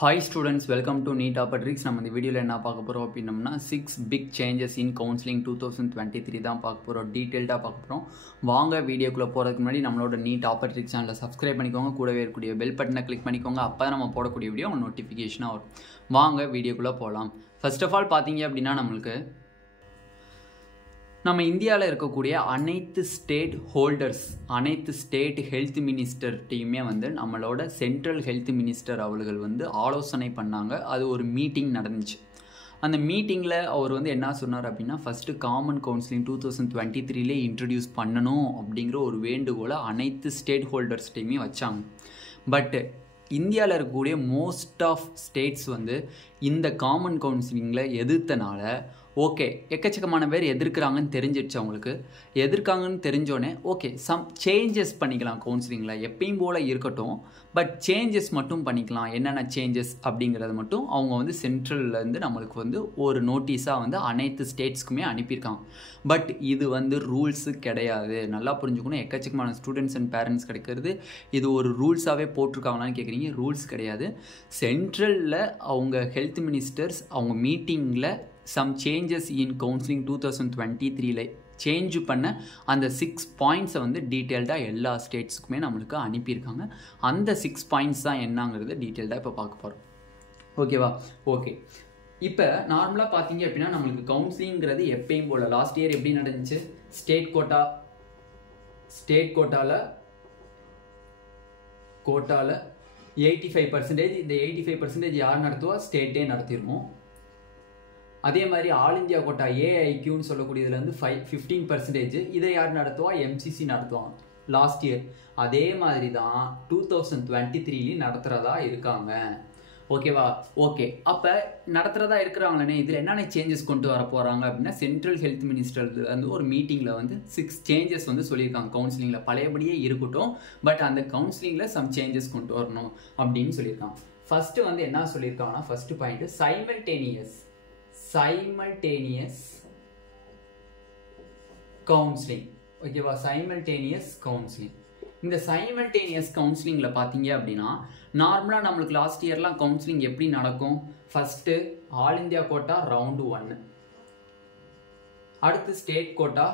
Hi students, welcome to Neet Tricks. நம்ம இந்த வீடியோல என்ன பார்க்க போறோம் அப்படின்னா 6 big changes in counseling 2023 தான் பார்க்க போறோம். டீடைலா பார்க்க போறோம். வாங்க வீடியோக்குள்ள போறதுக்கு முன்னாடி நம்மளோட Neet Tricks சேனலை சப்ஸ்கிரைப் பண்ணிக்கோங்க. கூடவே இருக்கக்கூடிய பெல் பட்டனை கிளிக் பண்ணிக்கோங்க. அப்பதான் நம்ம போடக்கூடிய வீடியோ உங்களுக்கு நோட்டிஃபிகேஷனா வரும். வாங்க வீடியோக்குள்ள போலாம். ஃபர்ஸ்ட் ஆஃப் ஆல் பாத்தீங்க அப்படினா நமக்கு நம்ம இந்தியாவில் இருக்கக்கூடிய அனைத்து ஸ்டேட் ஹோல்டர்ஸ் அனைத்து ஸ்டேட் ஹெல்த் மினிஸ்டர் டீமே வந்து நம்மளோட சென்ட்ரல் ஹெல்த் மினிஸ்டர் அவர்கள் வந்து ஆலோசனை பண்ணாங்க. அது ஒரு மீட்டிங் நடந்துச்சு. அந்த மீட்டிங்கில் அவர் வந்து என்ன சொன்னார் அப்படின்னா ஃபஸ்ட்டு காமன் கவுன்சிலிங் 2023 இன்ட்ரடியூஸ் பண்ணணும் அப்படிங்கிற ஒரு வேண்டுகோளை அனைத்து ஸ்டேட் ஹோல்டர்ஸ்டையுமே வச்சாங்க. பட்டு இந்தியாவில் இருக்கக்கூடிய மோஸ்ட் ஆஃப் ஸ்டேட்ஸ் வந்து இந்த காமன் கவுன்சிலிங்கில் எதிர்த்தனால ஓகே எக்கச்சக்கமான பேர் எதிர்க்கிறாங்கன்னு தெரிஞ்சிடுச்சு. அவங்களுக்கு எதிர்க்காங்கன்னு தெரிஞ்சோடனே ஓகே சம் சேஞ்சஸ் பண்ணிக்கலாம் கவுன்சிலிங்கில், எப்பயும் போல் இருக்கட்டும் பட் சேஞ்சஸ் மட்டும் பண்ணிக்கலாம். என்னென்ன சேஞ்சஸ் அப்படிங்கிறது மட்டும் அவங்க வந்து சென்ட்ரல்லேருந்து நம்மளுக்கு வந்து ஒரு நோட்டீஸாக வந்து அனைத்து ஸ்டேட்ஸ்க்குமே அனுப்பியிருக்காங்க. பட் இது வந்து ரூல்ஸு கிடையாது. நல்லா புரிஞ்சுக்கணும். எக்கச்சக்கமான ஸ்டூடெண்ட்ஸ் அண்ட் பேரண்ட்ஸ் கிடைக்கிறது இது ஒரு ரூல்ஸாகவே போட்டிருக்காங்களான்னு கேட்குறீங்க. ரூல்ஸ் கிடையாது. சென்ட்ரலில் அவங்க ஹெல்த் மினிஸ்டர்ஸ் அவங்க மீட்டிங்கில் some changes in counselling 2023 change பண்ண அந்த 6 பாயிண்ட்ஸை வந்து டீட்டெயில்டாக எல்லா ஸ்டேட்ஸுக்குமே நம்மளுக்கு அனுப்பியிருக்காங்க. அந்த 6 பாயிண்ட்ஸ் தான் என்னங்கிறது டீட்டெயில்டாக இப்போ பார்க்க போகிறோம். ஓகேவா? ஓகே. இப்போ நார்மலாக பார்த்தீங்க அப்படின்னா நம்மளுக்கு கவுன்சிலிங்கிறது எப்பயும் போல் லாஸ்ட் இயர் எப்படி நடந்துச்சு? ஸ்டேட் கோட்டாவில் 85%. இந்த 85% யார் நடத்துவா? ஸ்டேட்டே நடத்திருக்கோம். அதே மாதிரி ஆல் இந்தியா கோட்டா ஏஐக்யூன்னு சொல்லக்கூடியதுல வந்து 15%. இதை யார் நடத்துவா? MCC நடத்துவாங்க லாஸ்ட் இயர். அதே மாதிரி தான் 2023 நடத்துகிறதா இருக்காங்க. ஓகேவா? ஓகே. அப்போ நடத்துகிறதா இருக்கிறாங்களே இதில் என்னென்ன சேஞ்சஸ் கொண்டு வர போகிறாங்க அப்படின்னா சென்ட்ரல் ஹெல்த் மினிஸ்டர் வந்து ஒரு மீட்டிங்கில் வந்து 6 சேஞ்சஸ் வந்து சொல்லியிருக்காங்க. கவுன்சிலிங்கில் பழையபடியே இருக்கட்டும் பட் அந்த கவுன்சிலிங்கில் சம் சேஞ்சஸ் கொண்டு வரணும் அப்படின்னு சொல்லியிருக்காங்க. ஃபஸ்ட்டு வந்து என்ன சொல்லியிருக்காங்கன்னா ஃபஸ்ட்டு பாயிண்ட் simultaneous counseling. ஓகேவா? simultaneous counseling. இந்த simultaneous counselingல பார்த்தீங்க அப்படின்னா நார்மலாக நம்மளுக்கு லாஸ்ட் இயர்லாம் கவுன்சிலிங் எப்படி நடக்கும்? First all India quota round 1, அடுத்து ஸ்டேட் கோட்டா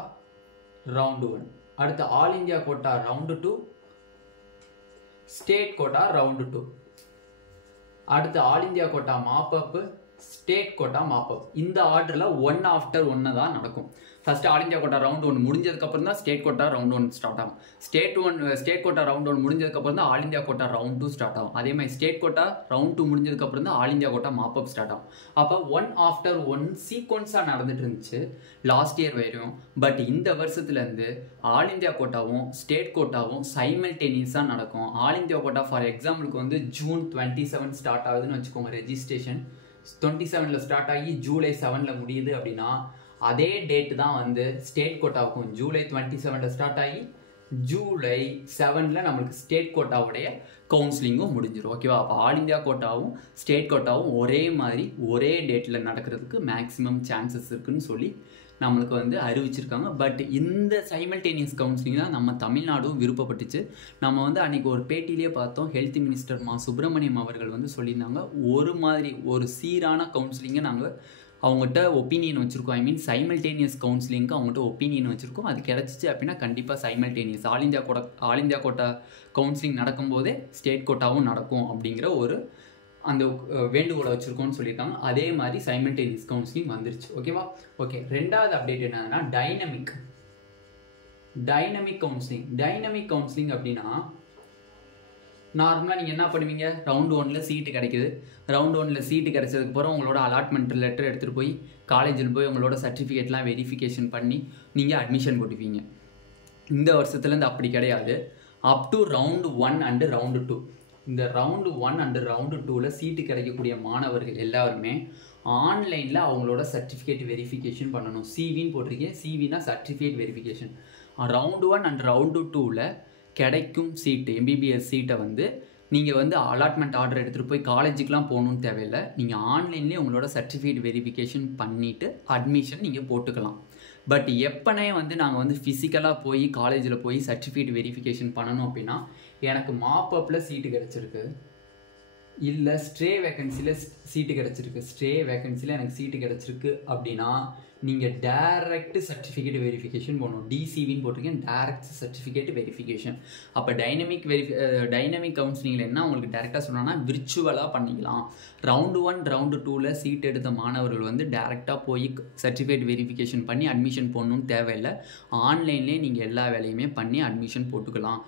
ரவுண்டு 1, அடுத்து all India quota round 2, state quota round 2, அடுத்து all India quota mop up, state quota mop up. இந்த ஆர்டரில் 1 ஆஃப்டர் 1 தான் நடக்கும். First all India quota round 1 முடிஞ்சதுக்கப்புறம் தான் ஸ்டேட் கோட்டா ரவுண்ட் 1 ஸ்டார்ட் ஆகும். ஸ்டேட் கோட்டா ரவுண்ட் 1 முடிஞ்சதுக்கப்புறம் தான் all India quota round 2 start ஆகும். அதே மாதிரி ஸ்டேட் கோட்டா ரவுண்ட் 2 முடிஞ்சதுக்கப்புறம் தான் all India quota mop up start ஆகும். அப்போ 1 ஆஃப்டர் 1 சீக்வன்ஸாக நடந்துட்டு இருந்துச்சு லாஸ்ட் இயர் வரையும். பட் இந்த வருஷத்துலேருந்து ஆல் இந்தியா கோட்டாவும் ஸ்டேட் கோட்டாவும் சைமல்டேனியஸாக நடக்கும். ஆல் இந்தியா கோட்டா ஃபார் எக்ஸாம்பிளுக்கு வந்து ஜூன் 27 ஸ்டார்ட் ஆகுதுன்னு வச்சுக்கோங்க. ரெஜிஸ்ட்ரேஷன் 27 ஸ்டார்ட் ஆகி ஜூலை 7 முடியுது அப்படின்னா அதே டேட்டு தான் வந்து ஸ்டேட் கோட்டாவுக்கும் ஜூலை 27 ஸ்டார்ட் ஆகி ஜூலை 7 நம்மளுக்கு ஸ்டேட் கோட்டாவுடைய கவுன்சிலிங்கும் முடிஞ்சிடும். ஓகேவா? அப்போ ஆல் இந்தியா கோட்டாவும் ஸ்டேட் கோட்டாவும் ஒரே மாதிரி ஒரே டேட்டில் நடக்கிறதுக்கு மேக்ஸிமம் சான்சஸ் இருக்குன்னு சொல்லி நம்மளுக்கு வந்து அறிவிச்சிருக்காங்க. பட் இந்த சைமல்டேனியஸ் கவுன்சிலிங் தான் நம்ம தமிழ்நாடும் விருப்பப்பட்டுச்சு. நம்ம வந்து அன்றைக்கி ஒரு பேட்டியிலே பார்த்தோம். ஹெல்த் மினிஸ்டர் சுப்பிரமணியம் அவர்கள் வந்து சொல்லியிருந்தாங்க ஒரு சீரான கவுன்சிலிங்கை நாங்கள் அவங்ககிட்ட ஒப்பீனியன் வச்சுருக்கோம். ஐ மீன் சைமல்டேனியஸ் கவுன்சிலிங்க்கு அவங்ககிட்ட ஒப்பீனியன் வச்சுருக்கோம். அது கிடச்சிச்சு அப்படின்னா கண்டிப்பாக simultaneous all India quota counselling நடக்கும்போதே ஸ்டேட் கோட்டாவும் நடக்கும் அப்படிங்கிற ஒரு அந்த வேண்டுகோளை வச்சுருக்கோன்னு சொல்லியிருக்காங்க. அதே மாதிரி சைமல்டேனியஸ் கவுன்சிலிங் வந்துருச்சு. ஓகேவா? ஓகே. ரெண்டாவது அப்டேட் என்னன்னா டைனமிக் கவுன்சிலிங் அப்படின்னா நார்மலாக நீங்கள் என்ன பண்ணுவீங்க? ரவுண்டு 1 சீட்டு கிடைக்குது. ரவுண்டு 1 சீட்டு கிடைச்சதுக்கப்புறம் உங்களோட அலாட்மெண்ட் லெட்டர் எடுத்துகிட்டு போய் காலேஜில் போய் உங்களோட சர்டிஃபிகேட்லாம் வெரிஃபிகேஷன் பண்ணி நீங்கள் அட்மிஷன் போட்டுப்பீங்க. இந்த வருஷத்துலேருந்து அப்படி கிடையாது. Up to round 1 and round 2. இந்த ரவுண்டு 1 அண்டு ரவுண்டு 2 சீட்டு கிடைக்கக்கூடிய மாணவர்கள் எல்லாருமே ஆன்லைனில் அவங்களோட சர்டிஃபிகேட் வெரிஃபிகேஷன் பண்ணணும். சிவின்னு போட்டிருக்கேன். சிவினா certificate verification. Round 1 and round 2 கிடைக்கும் சீட்டு MBBS சீட்டை வந்து நீங்கள் வந்து அலாட்மெண்ட் ஆர்டர் எடுத்துகிட்டு போய் காலேஜுக்கெலாம் போகணுன்னு தேவையில்லை. நீங்கள் ஆன்லைன்லேயே உங்களோட சர்டிஃபிகேட் வெரிஃபிகேஷன் பண்ணிவிட்டு அட்மிஷன் நீங்கள் போட்டுக்கலாம். பட் எப்பனே வந்து நாங்கள் வந்து ஃபிசிக்கலாக போய் காலேஜில் போய் சர்டிஃபிகேட் வெரிஃபிகேஷன் பண்ணணும் அப்படின்னா எனக்கு மாப்பப்பில் சீட்டு கிடச்சிருக்கு, இல்லை ஸ்ட்ரே வேக்கன்சியில் சீட்டு கிடச்சிருக்கு, ஸ்ட்ரே வேக்கன்சியில் எனக்கு சீட்டு கிடச்சிருக்கு அப்படின்னா நீங்கள் டைரக்ட் சர்டிஃபிகேட் வெரிஃபிகேஷன் போகணும். டிசிவின்னு போட்டிருக்கேன், டைரக்ட் சர்டிஃபிகேட் வெரிஃபிகேஷன். அப்போ டைனமிக் கவுன்சிலிங்கில் என்ன உங்களுக்கு டேரெக்டாக சொன்னோன்னா விர்ச்சுவலாக பண்ணிக்கலாம். ரவுண்டு 1 ரவுண்டு 2ல் சீட் எடுத்த மாணவர்கள் வந்து டேரெக்டாக போய் சர்டிஃபிகேட் வெரிஃபிகேஷன் பண்ணி அட்மிஷன் போடணும்னு தேவையில்லை. ஆன்லைன்லேயே நீங்கள் எல்லா வேலையுமே பண்ணி அட்மிஷன் போட்டுக்கலாம்.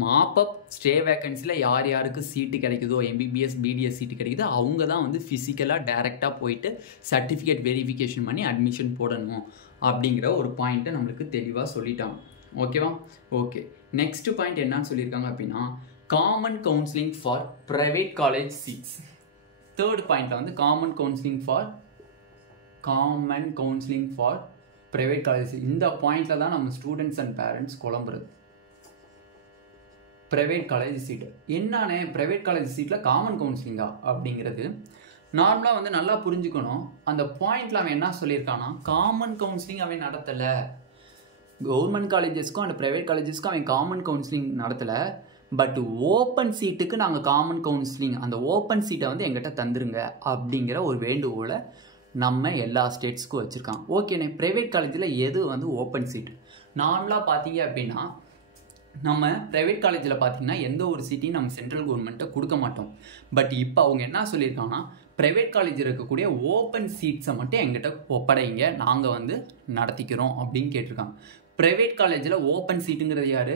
மாப்பப் ஸ்டே வேக்கன்சியில் யார் யாருக்கு சீட்டு கிடைக்குதோ, MBBS BDS சீட்டு கிடைக்குதோ அவங்க தான் வந்து ஃபிசிக்கலாக டைரெக்டாக போயிட்டு சர்டிஃபிகேட் வெரிஃபிகேஷன் பண்ணி அட்மிஷன் போடணும் அப்படிங்கிற ஒரு பாயிண்ட்டை நம்மளுக்கு தெளிவாக சொல்லிட்டாங்க. ஓகேவா? ஓகே, நெக்ஸ்ட் பாயிண்ட் என்னன்னு சொல்லியிருக்காங்க அப்படின்னா common counselling for private college seats. Third பாயிண்ட்டில் வந்து common counselling for private college. இந்த பாயிண்டில் தான் நம்ம ஸ்டூடெண்ட்ஸ் அண்ட் பேரண்ட்ஸ் குழம்புறது. ப்ரைவேட் காலேஜ் சீட்டு என்னன்னு, ப்ரைவேட் காலேஜ் சீட்டில் காமன் கவுன்சிலிங்கா அப்படிங்கிறது நார்மலாக வந்து நல்லா புரிஞ்சுக்கணும். அந்த பாயிண்டில் அவன் என்ன சொல்லியிருக்கான்னா காமன் கவுன்சிலிங் அவன் நடத்தலை. கவர்மெண்ட் காலேஜஸ்க்கும் அண்ட் ப்ரைவேட் காலேஜஸ்க்கும் அவன் காமன் கவுன்சிலிங் நடத்தலை. பட் ஓப்பன் சீட்டுக்கு நாங்கள் காமன் கவுன்சிலிங், அந்த ஓப்பன் சீட்டை வந்து எங்கிட்ட தந்துருங்க அப்படிங்கிற ஒரு வேண்டுகோளை நம்ம எல்லா ஸ்டேட்ஸ்க்கும் வச்சுருக்கான். ஓகேண்ணே, ப்ரைவேட் காலேஜில் எது வந்து ஓப்பன் சீட்? நார்மலாக பார்த்தீங்க அப்படின்னா நம்ம ப்ரைவேட் காலேஜில் பார்த்தீங்கன்னா எந்த ஒரு சீட்டையும் நம்ம சென்ட்ரல் கவர்மெண்ட்டை கொடுக்க மாட்டோம். பட் இப்போ அவங்க என்ன சொல்லியிருக்காங்கன்னா ப்ரைவேட் காலேஜில் இருக்கக்கூடிய ஓப்பன் சீட்ஸை மட்டும் எங்கிட்ட ஒப்படைங்க, நாங்கள் வந்து நடத்திக்கிறோம் அப்படின்னு கேட்டிருக்காங்க. ப்ரைவேட் காலேஜில் ஓப்பன் சீட்டுங்கிறது யார்?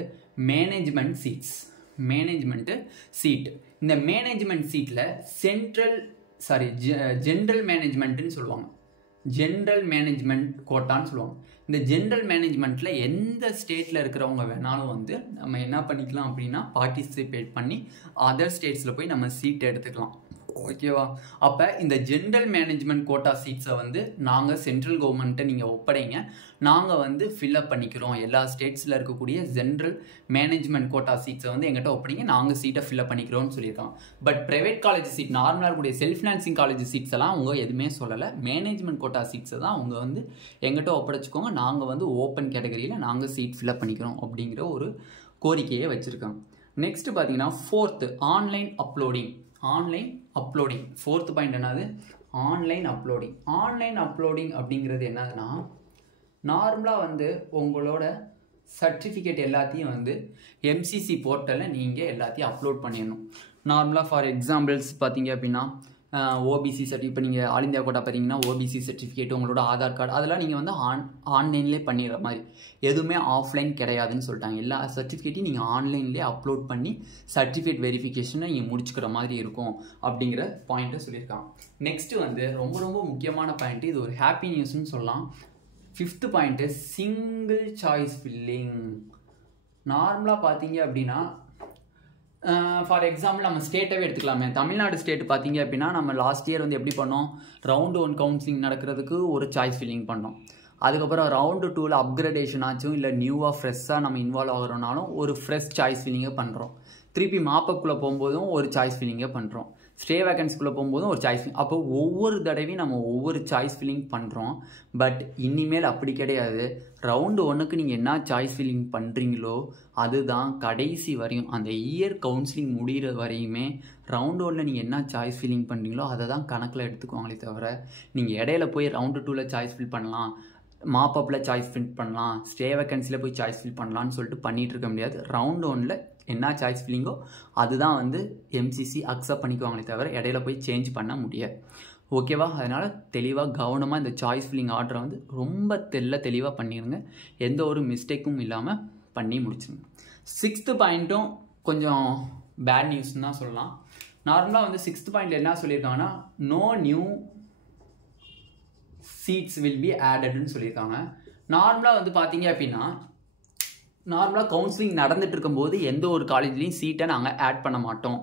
Management seat. இந்த மேனேஜ்மெண்ட் சீட்டில் ஜென்ரல் மேனேஜ்மெண்ட்டுன்னு சொல்லுவாங்க, ஜென்ரல் மேனேஜ்மெண்ட் கோட்டான்னு சொல்லுவாங்க. இந்த ஜென்ரல் மேனேஜ்மெண்ட்டில் எந்த ஸ்டேட்டில் இருக்கிறவங்க வேணாலும் வந்து நம்ம என்ன பண்ணிக்கலாம் அப்படின்னா பார்ட்டிசிபேட் பண்ணி அதர் ஸ்டேட்ஸில் போய் நம்ம சீட் எடுத்துக்கலாம். ஓகேவா? அப்போ இந்த ஜென்ரல் மேனேஜ்மெண்ட் கோட்டா சீட்ஸை வந்து நாங்கள் சென்ட்ரல் கவர்மெண்ட்டை நீங்கள் ஒப்படைங்க, நாங்கள் வந்து ஃபில்அப் பண்ணிக்கிறோம். எல்லா ஸ்டேட்ஸில் இருக்கக்கூடிய ஜென்ரல் மேனேஜ்மெண்ட் கோட்டா சீட்ஸை வந்து எங்கிட்ட ஒப்படைங்க, நாங்கள் சீட்டை ஃபில்அப் பண்ணிக்கிறோம்னு சொல்லியிருக்காங்க. பட் ப்ரைவேட் காலேஜ் சீட், நார்மலாக இருக்கக்கூடிய செல்ஃப் ஃபினான்சிங் காலேஜ் சீட்ஸ் எல்லாம் அவங்க எதுவுமே சொல்லலை. மேனேஜ்மெண்ட் கோட்டா சீட்ஸை தான் அவங்க வந்து எங்கிட்ட ஒப்படைச்சிக்கோங்க, நாங்கள் வந்து ஓப்பன் கேட்டகரியில் நாங்கள் சீட் ஃபில்அப் பண்ணிக்கிறோம் அப்படிங்கிற ஒரு கோரிக்கையை வச்சுருக்காங்க. நெக்ஸ்ட் பார்த்தீங்கன்னா fourth online uploading. Fourth point என்னது? ஆன்லைன் அப்லோடிங் அப்படிங்கிறது என்னதுன்னா நார்மலாக வந்து உங்களோட சர்டிஃபிகேட் எல்லாத்தையும் வந்து MCC போர்ட்டலில் நீங்கள் எல்லாத்தையும் அப்லோட் பண்ணிடணும். நார்மலாக ஃபார் எக்ஸாம்பிள்ஸ் பார்த்தீங்க அப்படின்னா OBC சர்டிஃபிகேட், இப்போ நீங்கள் ஆல் இந்தியா கோட்டா பார்த்தீங்கன்னா OBC சர்டிஃபிகேட், உங்களோட ஆதார் கார்டு, அதெல்லாம் நீங்கள் வந்து ஆன்லைன்லேயே பண்ணிடுற மாதிரி, எதுவுமே ஆஃப்லைன் கிடையாதுன்னு சொல்லிட்டாங்க. எல்லா சர்டிஃபிகேட்டையும் நீங்கள் ஆன்லைன்லேயே அப்லோட் பண்ணி சர்டிஃபிகேட் வெரிஃபிகேஷனை நீங்கள் முடிச்சுக்கிற மாதிரி இருக்கும் அப்படிங்கிற பாயிண்ட்டை சொல்லியிருக்காங்க. நெக்ஸ்ட்டு வந்து ரொம்ப ரொம்ப முக்கியமான பாயிண்ட்டு, இது ஒரு ஹாப்பி நியூஸ்ன்னு சொல்லலாம். 5th point single choice filling. நார்மலாக பார்த்தீங்க அப்படின்னா ஃபார் எக்ஸாம்பிள் நம்ம ஸ்டேட்டாகவே எடுத்துக்கலாமே. தமிழ்நாடு ஸ்டேட் பார்த்தீங்க அப்படின்னா நம்ம லாஸ்ட் இயர் வந்து எப்படி பண்ணோம், ரவுண்டு 1 கவுன்சிலிங் நடக்கிறதுக்கு ஒரு சாய்ஸ் ஃபில்லிங் பண்ணோம். அதுக்கப்புறம் ரவுண்டு 2ல் அப்கிரேடேஷன் ஆச்சும் இல்லை நியூவாக ஃப்ரெஷ்ஷாக நம்ம இன்வால்வ் ஆகிறோனாலும் ஒரு ஃப்ரெஷ் சாய்ஸ் ஃபில்லிங்கை பண்ணுறோம். திருப்பி மாப்பப்புக்குள்ளே போகும்போதும் ஒரு சாய்ஸ் ஃபில்லிங்கை பண்ணுறோம். ஸ்டே வேக்கன்சிக்குள்ளே போகும்போதும் ஒரு சாய்ஸ் ஃபில்லிங். அப்போ ஒவ்வொரு தடவையும் நம்ம ஒவ்வொரு சாய்ஸ் ஃபில்லிங் பண்ணுறோம். பட் இனிமேல் அப்படி கிடையாது. ரவுண்டு 1க்கு நீங்கள் என்ன சாய்ஸ் ஃபில்லிங் பண்ணுறீங்களோ அதுதான் கடைசி வரையும், அந்த இயர் கவுன்சிலிங் முடிகிற வரையுமே ரவுண்டு 1ல் நீங்கள் என்ன சாய்ஸ் ஃபில்லிங் பண்ணுறீங்களோ அதை தான் கணக்கில் எடுத்துக்குவாங்களே தவிர நீங்கள் இடையில போய் ரவுண்டு 2ல் சாய்ஸ் ஃபில் பண்ணலாம், மாப்பப்பில் சாய்ஸ் ஃபில் பண்ணலாம், ஸ்டே வேக்கன்சியில் போய் சாய்ஸ் ஃபில் பண்ணலான்னு சொல்லிட்டு பண்ணிகிட்டு இருக்க முடியாது. ரவுண்டு 1ல் என்ன சாய்ஸ் ஃபில்லிங்கோ அதுதான் வந்து MCC அக்செப்ட் பண்ணிக்குவாங்களே தவிர இடையில போய் சேஞ்ச் பண்ண முடியாது. ஓகேவா? அதனால் தெளிவாக கவனமாக இந்த சாய்ஸ் ஃபில்லிங் ஆர்டரை வந்து ரொம்ப தெளிவாக பண்ணிடுங்க, எந்த ஒரு மிஸ்டேக்கும் இல்லாமல் பண்ணி முடிச்சுருங்க. 6th பாயிண்ட்டும் கொஞ்சம் பேட் நியூஸ்ன்னு தான் சொல்லலாம். நார்மலாக வந்து 6th பாயிண்டில் என்ன சொல்லியிருக்காங்கன்னா no new seats will be ஆடட்னு சொல்லியிருக்காங்க. நார்மலாக வந்து பார்த்தீங்க அப்படின்னா நார்மலாக கவுன்சிலிங் நடந்துட்டு இருக்கும்போது எந்த ஒரு காலேஜ்லேயும் சீட்டை நாங்கள் ஆட் பண்ண மாட்டோம்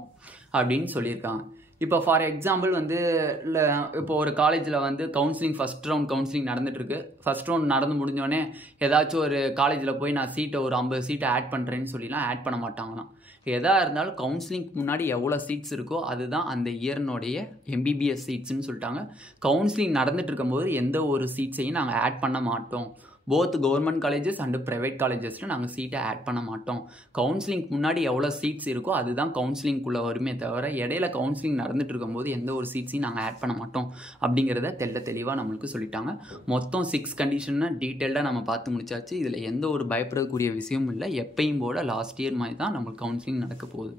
அப்படின்னு சொல்லியிருக்காங்க. இப்போ ஃபார் எக்ஸாம்பிள் வந்து இல்லை, இப்போ ஒரு காலேஜில் வந்து கவுன்சிலிங் ஃபஸ்ட் ரவுண்ட் கவுன்சிலிங் நடந்துட்டுருக்கு. ஃபஸ்ட் ரவுண்ட் நடந்து முடிஞ்சோடனே ஏதாச்சும் ஒரு காலேஜில் போய் நான் சீட்டை ஒரு 50 சீட்டை ஆட் பண்ணுறேன்னு சொல்லிலாம் ஆட் பண்ண மாட்டாங்களாம். எதாக இருந்தாலும் கவுன்சிலிங்க்கு முன்னாடி எவ்வளோ சீட்ஸ் இருக்கோ அதுதான் அந்த இயர்னுடைய MBBS சீட்ஸ்ன்னு சொல்லிட்டாங்க. கவுன்சிலிங் நடந்துட்டு இருக்கும்போது எந்த ஒரு சீட்ஸையும் நாங்கள் ஆட் பண்ண மாட்டோம். Both government colleges and private காலேஜஸில் நாங்கள் சீட்டை ஆட் பண்ண மாட்டோம். கவுன்சிலிங் முன்னாடி எவ்வளோ சீட்ஸ் இருக்கோ அதுதான் கவுன்சிலிங்குள்ளே வருமே தவிர இடையில கவுன்சிலிங் நடந்துட்டு இருக்கும்போது எந்த ஒரு சீட்ஸையும் நாங்கள் ஆட் பண்ண மாட்டோம் அப்படிங்கிறத தெளிவாக நம்மளுக்கு சொல்லிட்டாங்க. மொத்தம் 6 கண்டிஷன்னா டீட்டெயில்டாக நம்ம பார்த்து முடிச்சாச்சு. இதில் எந்த ஒரு பயப்படக்கூடிய விஷயமும் இல்லை. எப்பயும் போல லாஸ்ட் இயர் மாதிரி தான் நம்மளுக்கு கவுன்சிலிங் நடக்க போகுது.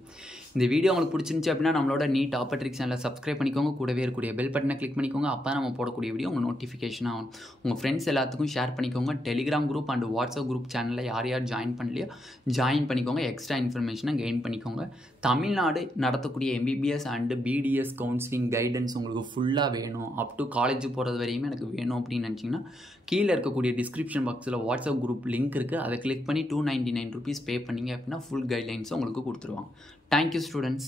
இந்த வீடியோ உங்களுக்கு பிடிச்சிருந்துச்சு அப்படின்னா நம்மளோட நீட் ஆப்பர்ட்ரிக்ஸ் சேனலை சப்ஸ்கிரைப் பண்ணிக்கோங்க. கூடவே இருக்கக்கூடிய பெல் பட்டனை கிளிக் பண்ணிக்கோங்க. அப்போ நம்ம போடக்கூடிய வீடியோ உங்கள் நோட்டிஃபிகேஷன் ஆகும். உங்கள் ஃப்ரெண்ட்ஸ் எல்லாத்துக்கும் ஷேர் பண்ணிக்கோங்க. Telegram group and WhatsApp group சேனலில் யார் ஜாயின் பண்ணலையோ ஜாயின் பண்ணிக்கோங்க. எக்ஸ்ட்ரா இன்ஃபர்மேஷனை கெயின் பண்ணிக்கோங்க. தமிழ்நாடு நடத்தக்கூடிய MBBS and BDS counselling guidance உங்களுக்கு ஃபுல்லாக வேணும், அப் டு காலேஜ் போகிறது வரையுமே எனக்கு வேணும் அப்படின்னு நினச்சிங்கன்னா கீழே இருக்கக்கூடிய டிஸ்கிரிப்ஷன் பாக்ஸில் வாட்ஸ்அப் குரூப் லிங்க் இருக்குது. அதை கிளிக் பண்ணி ₹299 பே பண்ணிங்க அப்படின்னா ஃபுல் கைட்லைன்ஸை உங்களுக்கு கொடுத்துருவாங்க. Thank you students.